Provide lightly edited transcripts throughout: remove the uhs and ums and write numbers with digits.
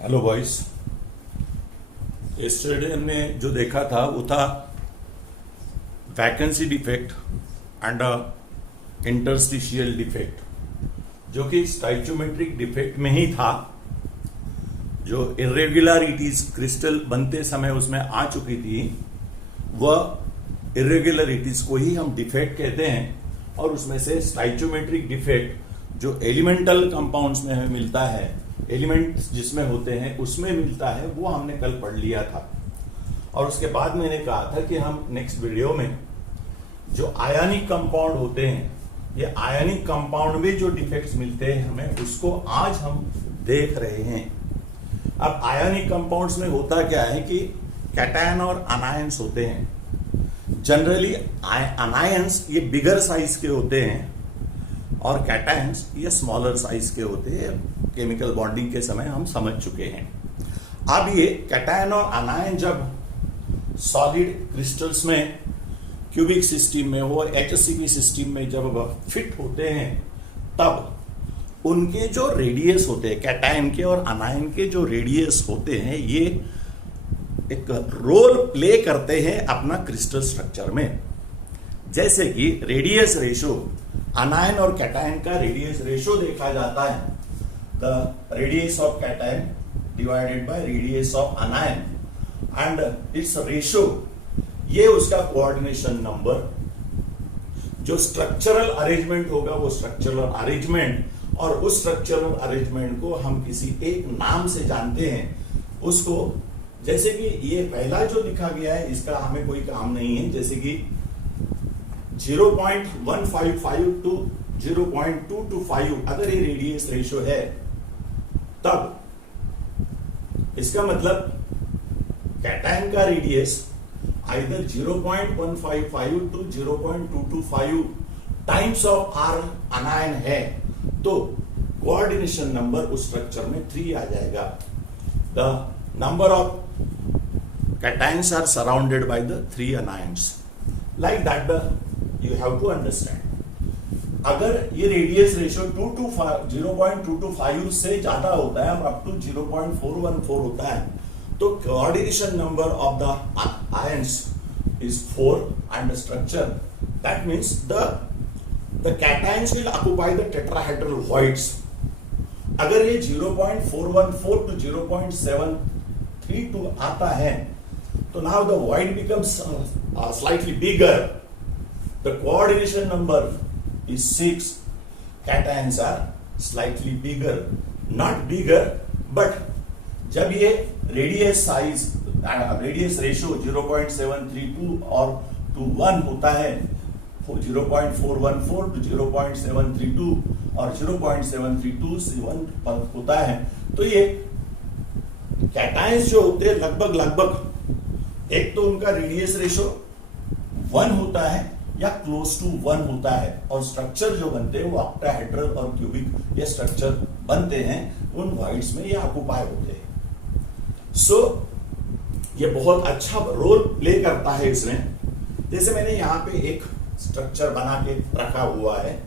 Hello boys. Yesterday हमने जो देखा था वो था vacancy defect and interstitial defect, जो कि स्टाइचोमेट्रिक डिफेक्ट में ही था। जो इरेगुलरिटीज क्रिस्टल बनते समय उसमें आ चुकी थी, वह इरेगुलरिटीज को ही हम डिफेक्ट कहते हैं। और उसमें से स्टाइचोमेट्रिक डिफेक्ट जो एलिमेंटल कंपाउंड्स में हमें मिलता है, एलिमेंट्स जिसमें होते हैं उसमें मिलता है, वो हमने कल पढ़ लिया था। और उसके बाद मैंने कहा था कि हम नेक्स्ट वीडियो में जो आयनिक कंपाउंड होते हैं, ये आयनिक कंपाउंड में जो डिफेक्ट्स मिलते हैं हमें, उसको आज हम देख रहे हैं। अब आयनिक कंपाउंड्स में होता क्या है कि कैटायन और अनायंस होते हैं। जनरली अनायंस ये बिगर साइज के होते हैं और कैटायंस ये स्मॉलर साइज के होते हैं। केमिकल बॉन्डिंग के समय हम समझ चुके हैं। अब ये कैटायन और अनायन जब सॉलिड क्रिस्टल्स में, क्यूबिक सिस्टम में हो, HCP सिस्टम में जब फिट होते हैं, तब उनके जो रेडियस होते हैं, कैटायन के और अनायन के जो रेडियस होते हैं, ये एक रोल प्ले करते हैं अपना क्रिस्टल स्ट्रक्चर में। जैसे कि रेडियस रेशो, अनायन और कैटायन का रेडियस रेशो देखा जाता है, the radius of cation divided by radius of अनायन, and it's ratio, ये उसका कोऑर्डिनेशन नंबर। जो स्ट्रक्चरल अरेंजमेंट होगा वो स्ट्रक्चरल अरेंजमेंट, और उस स्ट्रक्चरल अरेंजमेंट को हम किसी एक नाम से जानते हैं उसको। जैसे कि ये पहला जो लिखा गया है, इसका हमें कोई काम नहीं है। जैसे कि 0.155 टू 0.225 अगर ये रेडियस रेशो है, तब इसका मतलब कैटायन का radius either 0.155 to 0.225 times of R anion है, तो कोऑर्डिनेशन नंबर उस स्ट्रक्चर में 3 आ जाएगा। The number of cations are surrounded by the 3 anions. Like that you have to understand. अगर ये रेडियस रेशियो 0.225 से ज्यादा होता है और अप टू 0.414 होता है, तो coordination number of the ions is 4 and the structure, that means the cations will occupy the tetrahedral voids. अगर ये 0.414 to 0.732 आता है, तो now the void becomes slightly bigger. The coordination number is 6. Cations are slightly bigger, not bigger, but जब ये radius size, radius ratio 0.732 और to 1 होता है, 0.414 टू 0.732 और 0.732 से 1 होता है, तो ये कैटायंस जो होते हैं लगभग एक तो उनका रेडियस रेशो 1 होता है या क्लोज टू 1 होता है, और स्ट्रक्चर जो बनते हैं वो ऑक्टाहेड्रल और क्यूबिक ये स्ट्रक्चर बनते हैं, उन वॉइड्स में ये ऑक्युपाई होते हैं। सो ये बहुत अच्छा रोल प्ले करता है इसमें। जैसे मैंने यहाँ पे एक स्ट्रक्चर बना के रखा हुआ है,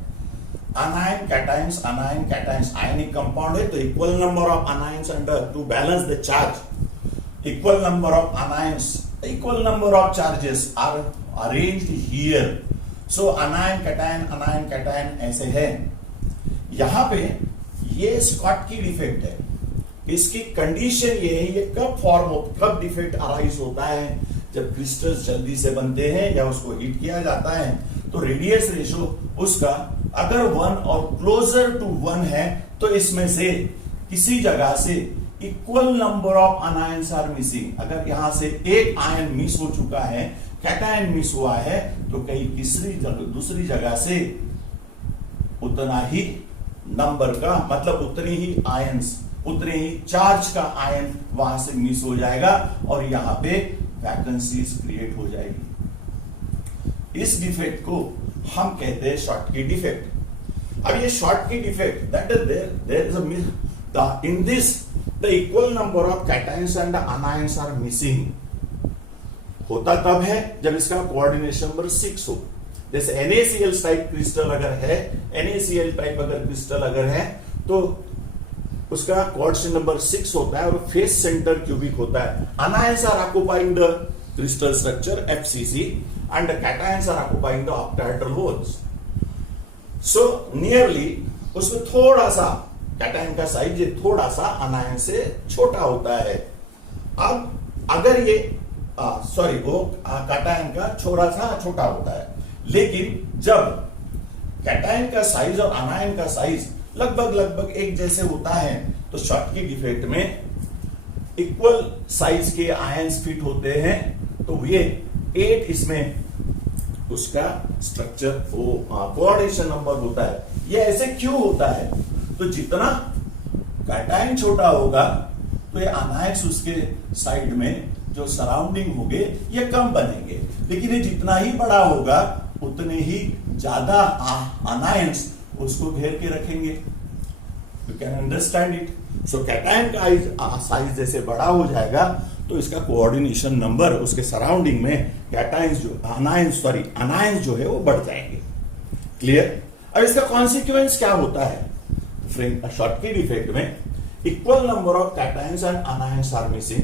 अनायन कैटायंस, अनायन कैटायंस आयनिक कंपाउंड है, तो equal number of anions under to balance the charge, equal number of anions, equal number of charges are arranged here. So anion cation ऐसे है। यहां पे ये स्कॉटकी डिफेक्ट है। इसकी कंडीशन ये है, ये कब डिफेक्ट अराइज होता है, जब क्रिस्टल्स जल्दी से बनते हैं या उसको हीट किया जाता है, तो रेडियस रेशो उसका अगर 1 और क्लोजर टू 1 है, तो इसमें से किसी जगह से equal number of anions are missing. अगर यहां से एक आयन मिस हो चुका है, कैटायन मिस हुआ है, तो कहीं दूसरी जगह से उतना ही नंबर का, मतलब उतनी ही आयंस, उतने ही चार्ज का आयन वहां से मिस हो जाएगा और यहां पे वैकेंसीज क्रिएट हो जाएगी। इस डिफेक्ट को हम कहते हैं शॉर्टकी डिफेक्ट। अब ये Schottky defect, that is there is a in this the equal number of cations and anions are missing होता तब है जब इसका कोऑर्डिनेशन नंबर 6 हो। जैसे NaCl टाइप क्रिस्टल अगर है, NaCl टाइप अगर क्रिस्टल अगर है, तो उसका कोऑर्डिनेशन नंबर 6 होता है और फेस सेंटर क्यूबिक होता है. Anions are occupying the crystal structure FCC and the cations are occupying the octahedral holes. So nearly उसमें थोड़ा सा कैटायन का साइज थोड़ा सा अनायन से छोटा होता है. अब अगर ये वो कैटायन का थोड़ा सा छोटा होता है, लेकिन जब कैटायन का साइज और अनायन का साइज लगभग एक जैसे होता है तो शॉटकी डिफेक्ट में इक्वल साइज के आयंस फिट होते हैं. तो ये 8 इसमें उसका स्ट्रक्चर कोऑर्डिनेशन नंबर होता है. ये ऐसे क्यों होता है? तो जितना कैटायन छोटा होगा तो ये अनायंस उसके साइड में जो सराउंडिंग होंगे ये कम बनेंगे, लेकिन ये जितना ही बड़ा होगा उतने ही ज्यादा अनायंस उसको घेर के रखेंगे. You can understand it. So cation का साइज जैसे बड़ा हो जाएगा तो इसका कोऑर्डिनेशन नंबर उसके सराउंडिंग में अनायंस जो है वो बढ़ जाएंगे. क्लियर? अब इसका कॉन्सिक्वेंस क्या होता है? शॉटकी डिफेक्ट में equal number of cations and anions are missing.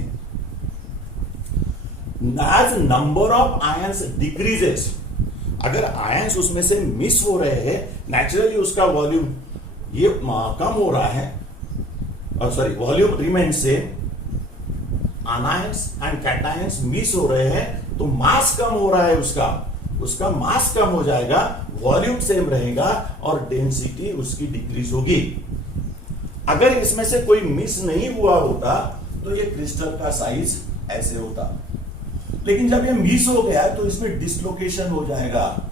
As number of ions decreases, अगर आयंस उसमें से मिस हो रहे हैं, नेचुरली उसका वॉल्यूम ये कम हो रहा है, volume remain same. Anions and cations miss हो रहे हैं तो मास कम हो रहा है, उसका मास कम हो जाएगा, वॉल्यूम सेम रहेगा और डेंसिटी उसकी डिक्रीज होगी. अगर इसमें से कोई मिस नहीं हुआ होता तो ये क्रिस्टल का साइज ऐसे होता, लेकिन जब ये मिस हो गया तो इसमें डिसलोकेशन हो जाएगा.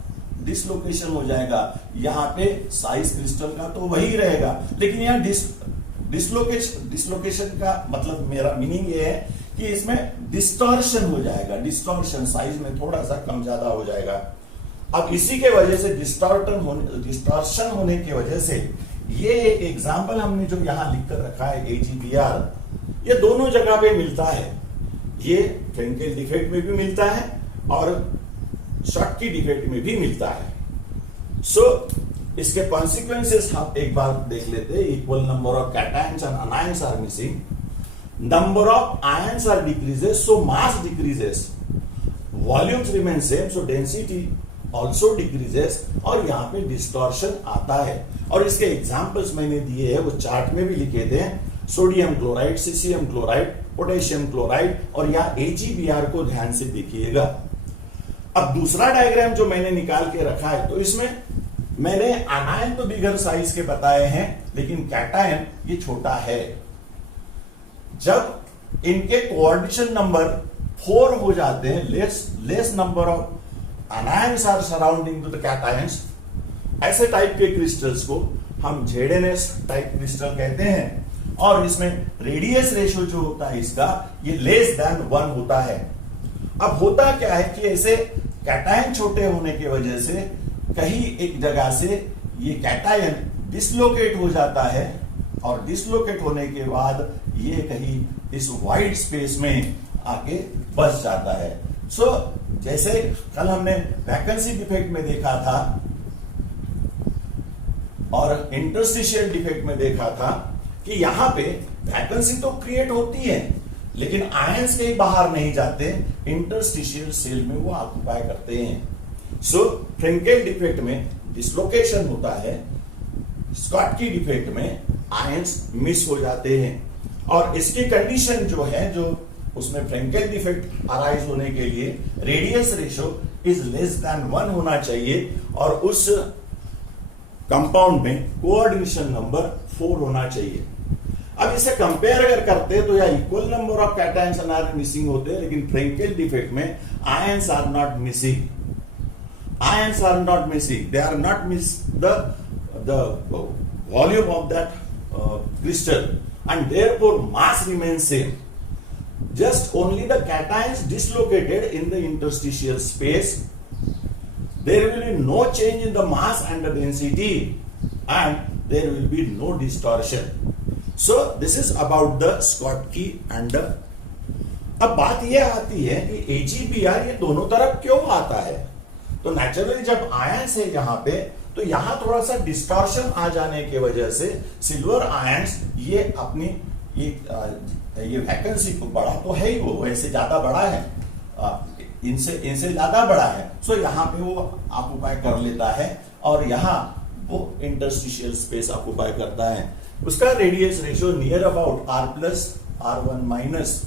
यहां पे साइज क्रिस्टल का तो वही रहेगा, लेकिन यहां डिसलोकेशन का मतलब मेरा मीनिंग ये है कि इसमें डिस्टॉर्शन हो जाएगा. डिस्टॉर्शन साइज में थोड़ा सा कम ज्यादा हो जाएगा. अब इसी के वजह से डिस्टॉर्शन होने की वजह से ये एक एग्जाम्पल हमने जो यहां लिखकर रखा है AGBR, ये दोनों जगह पे मिलता है. ये फ्रेंकेल डिफेक्ट में भी मिलता है और शॉटकी डिफेक्ट में भी मिलता है. सो इसके कॉन्सिक्वेंसेस हम एक बार देख लेते हैं. Equal number of cations and anions are missing. Number of ions are decreases, so mass decreases. Volumes remain same, so density also decreases. और यहाँ पे डिस्टॉर्शन आता है. और इसके एग्जाम्पल्स मैंने दिए हैं, वो चार्ट में भी लिखे थे. Sodium chloride, caesium chloride, potassium chloride, और यहाँ AGBR को ध्यान से देखिएगा. अब दूसरा डायग्राम जो मैंने निकाल के रखा है, तो इसमें मैंने अनायन तो बिगर साइज के बताए हैं, लेकिन कैटायन ये छोटा है. जब इनके कोऑर्डिनेशन नंबर 4 हो जाते हैं, less number of anions are surrounding to the cations, ऐसे टाइप के क्रिस्टल्स को हम ZNS टाइप क्रिस्टल कहते हैं. और इसमें रेडियस रेशियो जो होता है इसका, ये लेस देन 1 होता है. अब होता क्या है कि ऐसे कैटायन छोटे होने की वजह से कहीं एक जगह से ये कैटायन डिसलोकेट हो जाता है, और डिसलोकेट होने के बाद ये कहीं इस वाइड स्पेस में आके बस जाता है. सो जैसे कल हमने वैकेंसी डिफेक्ट में देखा था और इंटरस्टिशियल डिफेक्ट में देखा था कि यहां पे वैकेंसी तो क्रिएट होती है, लेकिन आयंस कहीं बाहर नहीं जाते, इंटरस्टिशियल सेल में वो ऑक्युपाई करते हैं. सो फ्रेंकेल डिफेक्ट में डिसलोकेशन होता है, स्कॉटकी डिफेक्ट में आयंस मिस हो जाते हैं. और इसकी कंडीशन जो है, जो उसमें फ्रेंकेल डिफेक्ट अराइज होने के लिए radius ratio is less than 1 होना चाहिए, और उस कंपाउंड में कोऑर्डिनेशन नंबर 4 होना चाहिए. अब इसे कंपेयर अगर करते हैं तो यह equal number of cations are missing होते हैं, लेकिन फ्रेंकेल डिफेक्ट में ions are not missing. Ions are not missing. They are not miss the volume of that crystal, and therefore mass remains same. Just only the cations dislocated in the interstitial space. There will be no change in the mass and the density, and there will be no distortion. So this is about the Schottky and the. अब बात यह आती है कि AGBR ये दोनों तरफ क्यों आता है. तो नेचुरली जब आयंस है यहाँ पे, तो यहां थोड़ा सा डिस्टॉर्शन आ जाने की वजह से सिल्वर आयंस ये अपनी ये वैकेंसी को बड़ा तो है ही, वो वैसे ज्यादा बड़ा है, इनसे ज्यादा बड़ा है, सो यहाँ पे वो ऑक्युपाई कर लेता है और यहाँ वो इंटरस्टिशियल स्पेस ऑक्युपाई करता है। उसका radius ratio near about R+R1 minus,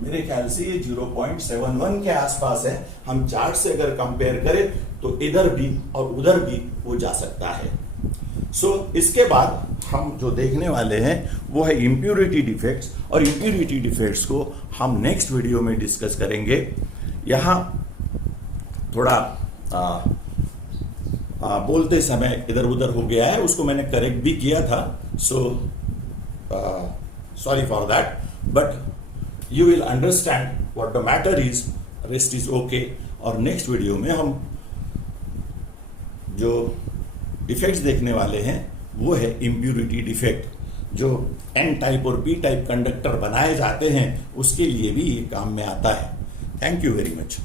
मेरे ख्याल से ये 0.71 के आसपास है। हम चार्ट से अगर कंपेयर करें तो इधर भी और उधर भी वो जा सकता है। इसके बाद हम जो देखने वाले हैं वो है इम्प्यूरिटी डिफेक्ट्स, और इम्प्यूरिटी डिफेक्ट्स को हम नेक्स्ट वीडियो में डिस्कस करेंगे। यहाँ थोड़ा बोलते समय इधर उधर हो गया है, उसको मैंने करेक्ट भी किया था, sorry for that, but you will understand what the matter is, rest is okay। और नेक्स्ट वीडियो में हम जो डिफेक्ट्स देखने वाले हैं वो है इम्प्यूरिटी डिफेक्ट, जो एन टाइप और पी टाइप कंडक्टर बनाए जाते हैं उसके लिए भी ये काम में आता है। Thank you very much.